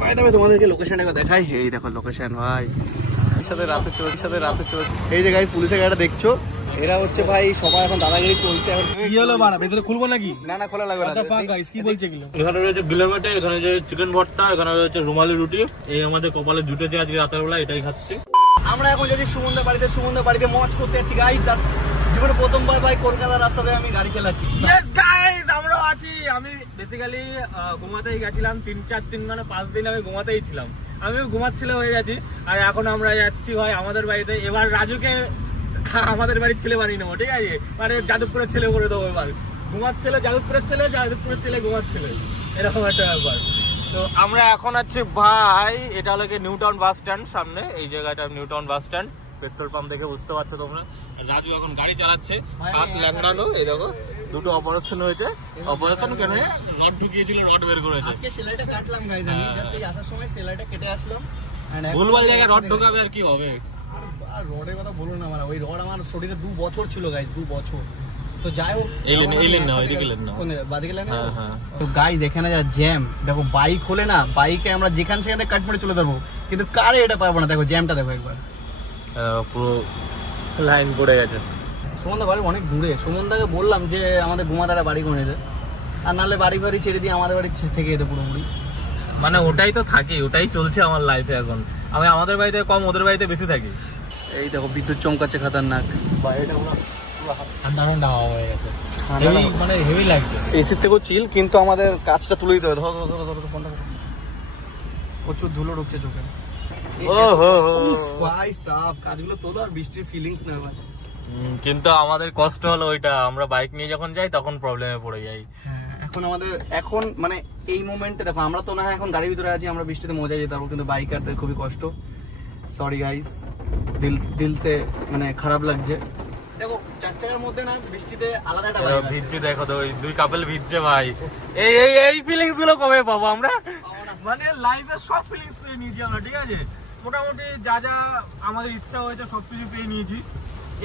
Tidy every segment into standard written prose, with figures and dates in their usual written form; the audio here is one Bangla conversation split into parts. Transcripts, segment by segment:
ভাই তবে তোমাদেরকে লোকেশনটা দেখাই। এই দেখো লোকেশন ভাই, সাথে রাতে চল। এই যে গাইস পুলিশের গাড়িটা দেখছো, এরা হচ্ছে ভাই সবাই এখন দাদাগিরি চলছে। এখন কি হলো বাড়া, ভেতরে খুলবো নাকি? না খোলা লাগবে না। গাইস কি বলছে কি? এখানে রয়েছে গিলামেটে, এখানে রয়েছে চিকেন ভর্তা, এখানে রয়েছে রুমালি রুটি। এই আমাদের কপালে জুটেছে আজকে রাতের বেলা, এটাই খাচ্ছি। আমরা এখন যদি সুমনদা বাড়িতে মজ করতে যাচ্ছি গাইস। আর জীবনে প্রথমবার ভাই কলকাতার রাস্তাতে আমি গাড়ি চালাচ্ছি। ইয়েস গাইস, আমরাও আছি। আমি বেসিক্যালি ঘুমাতেই গেছিলাম 3-4 দিন, মানে 5 দিন আমি ঘুমাতেই ছিলাম। আমিও ঘুমাচ্ছিল হয়ে গেছি। আর এখন আমরা যাচ্ছি ভাই আমাদের বাড়িতে। এবার রাজুকে আমাদের বাড়ির ছেলে বানিয়ে নেবো, ঠিক আছে? মানে যাদবপুরের ছেলে করে দেবো। এবার ঘুমাচ্ছিল যাদবপুরের ছেলে ঘুমাচ্ছিল, এরকম একটা ব্যাপার। তো আমরা এখন আছি ভাই, এটা হলো নিউ টাউন বাস স্ট্যান্ড সামনে। এই জায়গাটা new town bus stand, petrol pump দেখে বুঝতে পারছো তোমরা। রাজু এখন গাড়ি চালাচ্ছে, হাত ল্যাংড়ানো। এই দেখো দুটো অপারেশন হয়েছে। অপারেশন কেন? রড ঢুকিয়েছিল, রড বের করেছে। আজকে সেলাইটা কাটলাম গাইস, আমি জাস্ট এই আসার সময় সেলাইটা কেটে আসলাম। ভুলভাল জায়গায় রড ঢোকাবে আর কি হবে। আর রডের কথা বলুন না, আমার ওই রড আমার শরীরে 2 বছর ছিল গাইস, 2 বছর। তো যাই হোক, তো গাইস এখানে যা জ্যাম দেখো, বাইক হলে না, বাইকে আমরা যেখানে সেখানে কাট মেরে চলে যাবো, কিন্তু কারে এটা পারবো না। দেখো জ্যামটা দেখো একবার, পুরো লাইন পড়ে গেছে। সুমনদা বাড়ি অনেক দূরে। সুমনদাকে বললাম যে আমাদের ঘুমাতারা বাড়ি করে দে, আর নাহলে বাড়ি ছেড়ে দিয়ে আমাদের বাড়ি থেকে যেতে পুরোপুরি। মানে ওটাই তো থাকি, ওটাই চলছে আমার লাইফে এখন। আমি আমাদের বাড়িতে কম, ওদের বাড়িতে বেশি থাকি। এই দেখো বিদ্যুৎ চমকাচ্ছে খাতারনাক, বাইরেটা ঠান্ডা হাওয়া হয়ে গেছে, মানে হেভি লাগছে। এসির থেকেও চিল, কিন্তু আমাদের কাজটা তুলে দিতে হবে। ধরো ফোনটা, প্রচুর ধুলো ঢুকছে চোখে। ভাই সাব কাজগুলো তো আর বৃষ্টির ফিলিংস না ভাই। কিন্তু আমাদের কষ্ট হলো ওইটা, আমরা বাইক নিয়ে যখন যাই তখন প্রবলেমে পড়ে যাই। এখন মানে এই মোমেন্টে দেখো, আমরা তো না এখন গাড়ির ভিতরে আছি, আমরা বৃষ্টিতে মজায় যেতে পারবো, কিন্তু বাইকারদের খুবই কষ্ট। সরি গাইস, দিল সে মানে খারাপ লাগছে। দেখো 4 চাকার মধ্যে না বৃষ্টিতে আলাদা একটা ভাইব আছে। ভিজছে দেখো তো, ওই 2 কাপল ভিজছে ভাই। এই ফিলিংস গুলো কবে পাবো আমরা? মানে লাইফের সব ফিলিংস পেয়ে নিয়েছি আমরা, ঠিক আছে? মোটামুটি যা আমাদের ইচ্ছা হয়েছে সবকিছু পেয়ে নিয়েছি।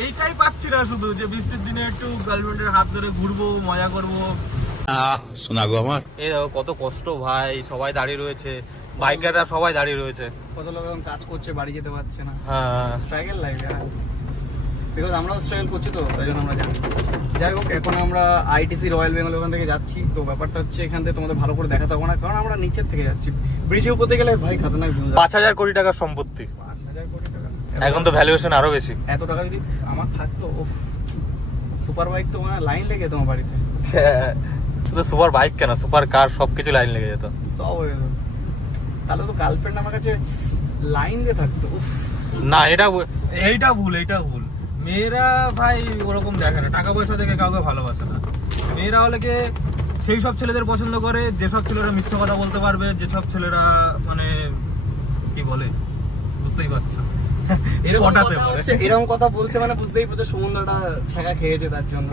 এইটাই পাচ্ছি না শুধু, যে বৃষ্টির দিনে একটু গার্লফ্রেন্ডের হাত ধরে ঘুরবো, মজা করবো। শোনা গো আমার, এই দেখো কত কষ্ট ভাই, সবাই দাঁড়িয়ে রয়েছে, বাইকাররা সবাই দাঁড়িয়ে রয়েছে। কত লোক এখন কাজ করছে, বাড়ি যেতে পারছে না। হ্যাঁ, স্ট্রাগল লাইফ, বিকজ আমরাও স্ট্রাগল করছি, তো তাই জন্য আমরা জানি। যাই হোক, এখন আমরা আইটিসি রয়্যাল বেঙ্গল ওখান থেকে যাচ্ছি। তো ব্যাপারটা হচ্ছে এখান থেকে তোমাদের ভালো করে দেখাতে পারবো না, কারণ আমরা নিচের থেকে যাচ্ছি। ব্রিজে উপরে গেলে ভাই খাতরনাক ভিউ। 5,000 কোটি টাকার সম্পত্তি, 5,000 কোটি টাকা। এখন তো ভ্যালুয়েশন আরো বেশি। এত টাকা যদি আমার থাকতো, সুপার বাইক তো মানে লাইন লেগে তোমার বাড়িতে। শুধু সুপার বাইক কেন, সুপার কার সবকিছু লাইন লেগে যেত, সব হয়ে যেত। তাহলে তো গার্লফ্রেন্ড আমার কাছে লাইন দিয়ে থাকতো। না এইটা ভুল। মেয়েরা ভাই ওরকম দেখে না, টাকা পয়সা দেখে কাউকে ভালোবাসে না। মেয়েরা হলে কি সেই সব ছেলেদের পছন্দ করে যেসব ছেলেরা মিথ্যা কথা বলতে পারবে, যেসব ছেলেরা মানে কি বলে বুঝতেই পারছো। এরকম কথা বলছে মানে বুঝতেই পারছো সুমনদাটা ছ্যাঁকা খেয়েছে তার জন্য।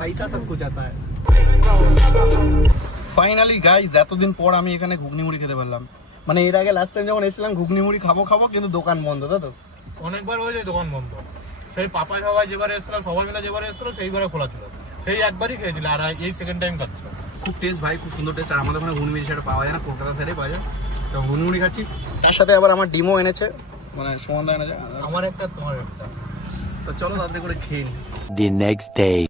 পয়সা সব কুছ আতা হ্যায়। ফাইনালি গাইস, এতদিন পর আমি এখানে ঘুগনি মুড়ি খেতে পারলাম। মানে এর আগে লাস্ট টাইম যখন এসেছিলাম ঘুগনি মুড়ি খাবো, কিন্তু দোকান বন্ধ। তো অনেকবার হয়ে যায় দোকান বন্ধ। সেই পাপাই সবাই যেবারে এসেছিল, সবাই মিলে যেবারে এসেছিল, সেইবারে খোলা ছিল। সেই একবারই খেয়েছিল, আর এই সেকেন্ড টাইম খাচ্ছ। খুব টেস্ট ভাই, খুব সুন্দর টেস্ট। আর আমাদের ওখানে ঘুগনি মুড়ি সেটা পাওয়া যায় না, কলকাতা সাইডে পাওয়া যায়। তো ঘুগনি মুড়ি খাচ্ছি, তার সাথে আবার আমার ডিমও এনেছে, মানে সুমনদা এনেছে। আমার একটা, তোমার একটা। তো চলো তাড়াতাড়ি করে খেয়ে নিই। The next day.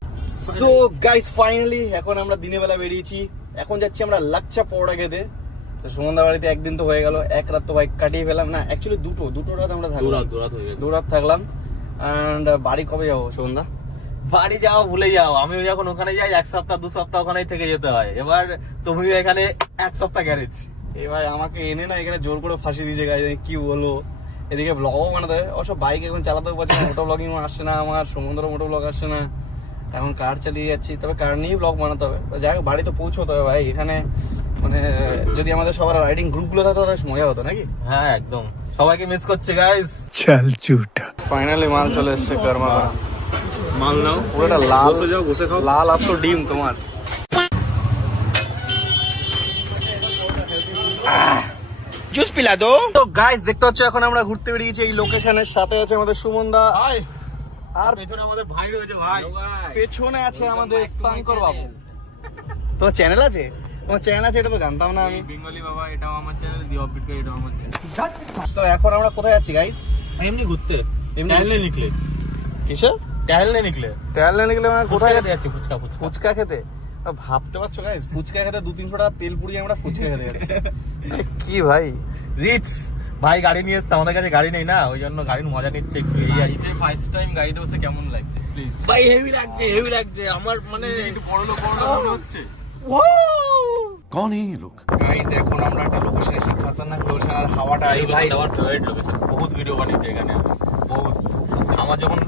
So guys finally এখন আমরা দিনের বেলা বেরিয়েছি। এখন যাচ্ছি আমরা লাচ্চা পরোটা খেতে। তো সুমনদা বাড়িতে একদিন তো হয়ে গেল, এক রাত তো বাইক কাটিয়ে ফেলাম। না অ্যাকচুয়ালি দুটো রাত আমরা থাকলাম, 2 রাত থাকলাম। অ্যান্ড বাড়ি কবে যাবো সুমনদা? বাড়ি যাও ভুলে যাও, আমিও যখন ওখানে যাই 1 সপ্তাহ 2 সপ্তাহ ওখানেই থেকে যেতে হয়। এবার তুমিও এখানে 1 সপ্তাহ গ্যারেজ। এই ভাই আমাকে এনে না এখানে জোর করে ফাঁসি দিয়েছে গাইজ, কি বলো। এদিকে ব্লগও বানাতে হবে, অবশ্য বাইক এখন চালাতেও পারছি না, মোটো ব্লগিংও আসছে না আমার, সমুদ্র মোটো ব্লগ আসছে না। এখন কার চালিয়ে যাচ্ছি, তবে কার নিয়েই ব্লগ বানাতে হবে। যাই হোক বাড়ি তো পৌঁছতে হবে ভাই। এখানে মানে যদি আমাদের সবার রাইডিং গ্রুপগুলো থাকতো বেশ মজা হতো নাকি? হ্যাঁ একদম, সবাইকে মিস করছে গাইস। चल झूठा। ফাইনালি মাল চলে এসছে, গরমা গরম মাল নাও, পুরোটা লাল, বসে যাও, বসে খাও। লাল আসলো ডিম তোমার। জুস পিলা দো। তো গাইস দেখতে হচ্ছে এখন আমরা ঘুরতে বেরিয়েছি এই লোকেশনের সাথে আছে আমাদের সুমনদা, আর পেছনে আমাদের ভাই রয়েছে ভাই। পেছনে আছে আমাদের শঙ্কর বাবু। তোমার চ্যানেল আছে? তোমার চ্যানেল আছে এটা তো জানতাম না আমি। বেঙ্গলি বাবা এটাও আমার চ্যানেল, দি অফবিট গাই এটাও আমার চ্যানেল। তো এখন আমরা কোথায় যাচ্ছি গাইস? এমনি ঘুরতে, এমনি টহলনে নিকলে। কিসে টহলনে নিকলে? তেল নিকলে মানে কোথায় কোথায় যাচ্ছি? যাচ্ছি? ফুচকা ফুচকা ফুচকা খেতে। ভাবতে পারছো গাইস, ফুচকা খেতে 200-300 টাকা তেল পুড়িয়ে আমরা ফুচকা খেতে যাচ্ছি। কি ভাই রিচ ভাই গাড়ি নিয়ে এসছে, আমাদের কাছে গাড়ি নেই না, ওই জন্য গাড়ির মজা নিচ্ছে একটু। এই আর ফার্স্ট টাইম গাড়িতে বসে কেমন লাগছে প্লিজ ভাই? হেভি লাগছে, হেভি লাগছে আমার, মানে একটু বড় লোক মনে হচ্ছে। कौन है ये लोग? গাইস এখন আমরা একটা লোকেশনে এসে খতরনাক লোকেশন, আর হাওয়াটা এই ভাই আমার ফেভারিট লোকেশন। বহুত ভিডিও বানিয়েছি এখানে আমি, বহুত। আমার যখন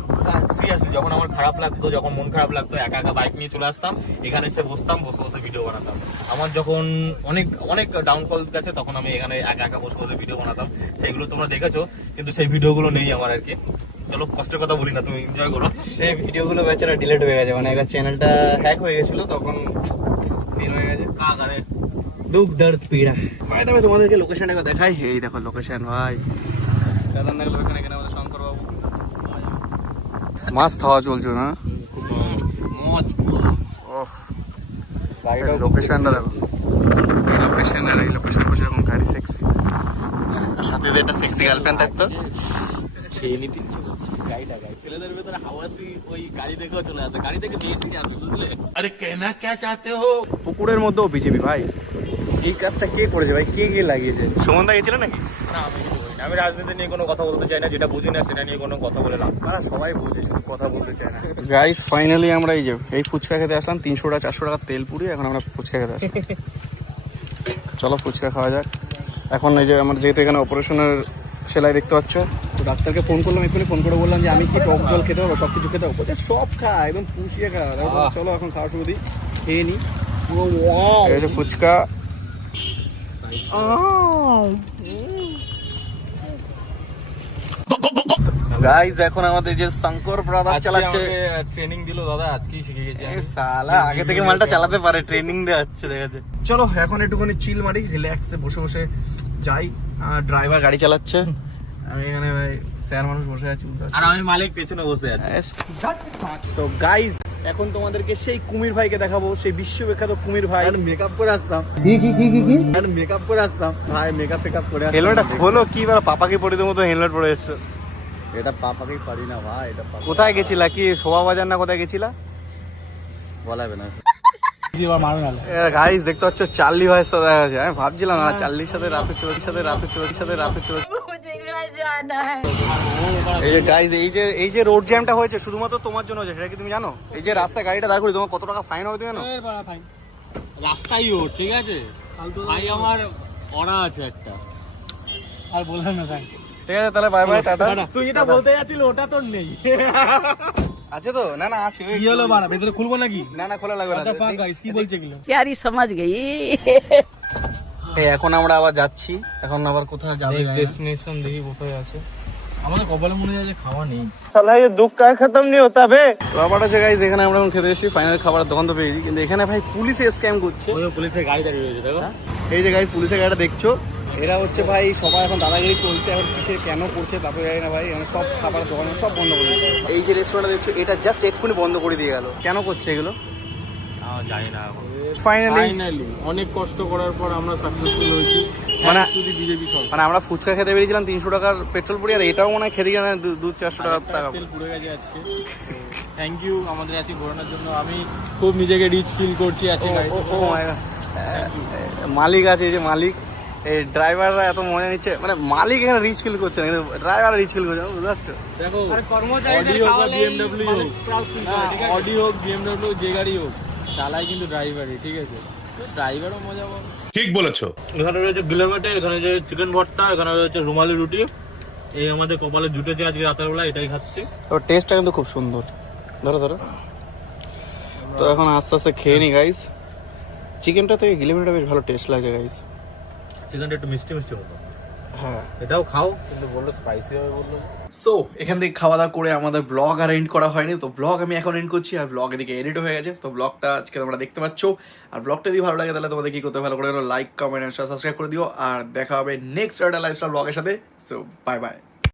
সিরিয়াসলি যখন আমার খারাপ লাগতো, যখন মন খারাপ লাগতো, একা একা বাইক নিয়ে চলে আসতাম এখানে, এসে বসতাম, বসে বসে ভিডিও বানাতাম। আমার যখন অনেক অনেক ডাউনফল গেছে তখন আমি এখানে একা একা বসে বসে ভিডিও বানাতাম। সেগুলো তোমরা দেখেছো, কিন্তু সেই ভিডিওগুলো নেই আমার আর কি। চলো কষ্টের কথা বলি না, তুমি এনজয় করো। সেই ভিডিওগুলো বেচারা ডিলিট হয়ে গেছে, মানে একবার চ্যানেলটা হ্যাক হয়ে গেছিল, তখন সিন হয়ে গেছে। আরে দুঃখ দর্দ পীড়া। ভাই তবে তোমাদেরকে লোকেশনটা একবার দেখাই। এই দেখো লোকেশন ভাই, খতরনাক লোকেশন। এখানে আমাদের শঙ্কর বাবু, মাস্ত হাওয়া চলছে না? মজ পুরো। ওহ গাড়িটা লোকেশনটা দেখো, এই লোকেশন আর এই লোকেশন বসে এরকম গাড়ি সেক্সি, আর সাথে যদি একটা সেক্সি গার্লফ্রেন্ড থাকতো খেয়ে নিতে ইচ্ছে করছে গাড়িটা। ছেলেদের ভেতরে হাওয়াসি ওই গাড়ি দেখেও চলে আসে, গাড়ি থেকে বেশি আসে, বুঝলে? আরে কেনা কে চাতে হো? পুকুরের মধ্যেও বিজেপি ভাই। এই কাজটা কে করেছে ভাই? কে লাগিয়েছে? সুমনদা গেছিল নাকি? না আমি কিছু বলি না, আমি রাজনীতি নিয়ে কোনো কথা বলতে চাই না, যেটা বুঝি না সেটা নিয়ে কোনো কথা বলে লাভ। সবাই বুঝে, শুধু কথা বলতে চায় না। গাইস ফাইনালি আমরা এই ফুচকা খেতে আসলাম। 300-400 টাকা তেল পুড়িয়ে এখন আমরা ফুচকা খেতে আসলাম। চলো ফুচকা খাওয়া যাক। এখন এই যে আমার যেহেতু এখানে অপারেশনের সেলাই দেখতে পাচ্ছ, তো ডাক্তারকে ফোন করলাম, এক্ষুনি ফোন করে বললাম যে আমি কি টক জল খেতে পারবো, সব কিছু খেতে পারবো? বলছে সব খা, একদম পুষিয়ে খা। চলো এখন খাওয়া শুরু দিই, খেয়ে নিই। এই যে ফুচকা, গাইস এখন আমাদের যে শঙ্কর ব্রাদার চালাচ্ছে, ট্রেনিং দিল দাদা, আজকেই শিখে গেছি আমি। সালা আগে থেকে মালটা চালাতে পারে, ট্রেনিং দেওয়া হচ্ছে দেখাচ্ছে। চলো এখন একটুখানি চিল মারি, রিল্যাক্সে বসে বসে যাই। ড্রাইভার গাড়ি চালাচ্ছে, আমি এখানে ভাই স্যার মানুষ বসে আছি, আর আমি মালিক পেছনে বসে আছি। তো গাইস এখন তোমাদেরকে সেই কুমির ভাইকে দেখাবো, সেই বিশ্ববিখ্যাত কুমির ভাই। মেকআপ করে আসতাম, মেকআপ করে আসতাম ভাই, মেকআপ টেকআপ করে আসতাম। হেলমেটটা খোলো, কি বলো পাপাকে পরিতে মতো হেলমেট পরে এসছো। এটা পাপাকেই পারি না ভাই, এটা পাপা কোথায় গেছিলা? কি শোভা বাজার না কোথায় গেছিলা? বলাবে না। গাইস দেখতে পাচ্ছ চার্লি ভাইয়ের সাথে দেখা যাচ্ছে। আমি ভাবছিলাম না চার্লির সাথে রাতে চলে। मुझे घर जाना है। এই যে গাইস এই যে রোড জ্যামটা হয়েছে শুধুমাত্র তোমার জন্য হয়েছে, সেটা কি তুমি জানো? এই যে রাস্তায় গাড়িটা দাঁড় করি, তোমার কত টাকা ফাইন হবে তুমি জানো? রাস্তাই ও ঠিক আছে ভাই, আমার অরা আছে একটা, আর বললাম না ভাই। ঠিক আছে তাহলে বাই বাই, টাটা। তুই যেটা বলতে যাচ্ছিল ওটা তোর নেই। আছে তো? না আছে। কি হলো বাড়া, ভেতরে খুলবো নাকি? না খোলা লাগবে না। কি বলছে এগুলো? प्यारी समझ गई। এখন আমরা আবার যাচ্ছি, এখন আবার কোথায় যাবে? ডেস্টিনেশন দেখি কোথায় আছে। আমাদের কপালে মনে হয় যে খাওয়া নেই। সালা ये दुख का खत्म नहीं होता बे। তো আবার আছে গাইস, এখানে আমরা এখন খেতে এসেছি, ফাইনাল খাবারের দোকান তো পেয়েছি, কিন্তু এখানে ভাই পুলিশে স্ক্যাম করছে। ওই পুলিশের গাড়ি দাঁড়িয়ে রয়েছে দেখো। এই যে গাইস পুলিশের গাড়িটা দেখছো, এরা হচ্ছে ভাই সবাই এখন দাদাগিরি চলছে, এখন কিসে কেন করছে তারপরে জানি না ভাই। এখন সব খাবারের দোকান সব বন্ধ করে দিয়েছে। এই যে রেস্টুরেন্টটা দেখছো, এটা জাস্ট এক্ষুনি বন্ধ করে দিয়ে গেল। কেন করছে এগুলো জানি না এখন। ফাইনালি অনেক কষ্ট করার পর আমরা সাকসেসফুল হয়েছি, মানে যদি বিজেপি সরকার। মানে আমরা ফুচকা খেতে বেরিয়েছিলাম 300 টাকার পেট্রোল পুড়ি, আর এটাও মনে হয় খেতে গেলে 200-400 টাকা। তেল পুড়ে গেছে আজকে। থ্যাংক ইউ আমাদের আজকে ঘোরানোর জন্য। আমি খুব নিজেকে রিচ ফিল করছি আজকে গাড়িতে। মালিক আছে, এই যে মালিক, এই ড্রাইভাররা এত মজা নিচ্ছে, মানে মালিক এখানে রিচ ফিল করছে না, কিন্তু ড্রাইভার রিচ ফিল করছে, বুঝতে পারছো? দেখো অডি হোক বা বিএমডব্লিউ হোক, অডি হোক বিএমডব্লিউ যে গাড়ি হোক, চালাই কিন্তু ড্রাইভারই, ঠিক আছে? ড্রাইভারও মজা পাবে। ঠিক বলেছো। এখানে রয়েছে গিলামেটে, এখানে যে চিকেন ভর্তা, এখানে রয়েছে রুমালি রুটি। এই আমাদের কপালে জুটেছে আজকে রাতের বেলা, এটাই খাচ্ছি। তো টেস্টটা কিন্তু খুব সুন্দর। ধরো তো এখন আস্তে আস্তে খেয়ে নি গাইস। চিকেনটা থেকে গিলামিটা বেশ ভালো টেস্ট লাগে গাইস। চিকেনটা একটু মিষ্টি মিষ্টি হতো। হ্যাঁ এটাও খাও, কিন্তু বললো স্পাইসি হবে বললো। সো এখান থেকে খাওয়া দাওয়া করে আমাদের ব্লগ আর এন্ড করা হয়নি, তো ব্লগ আমি এখন এন্ড করছি, আর ব্লগ এদিকে এডিট হয়ে গেছে। তো ব্লগটা আজকে তোমরা দেখতে পাচ্ছ, আর ব্লগটা যদি ভালো লাগে তাহলে তোমাদের কি করতে, ভালো করে লাইক কমেন্ট আর সাবস্ক্রাইব করে দিও, আর দেখা হবে নেক্সট একটা লাইফস্টাইল ব্লগের সাথে। So bye bye.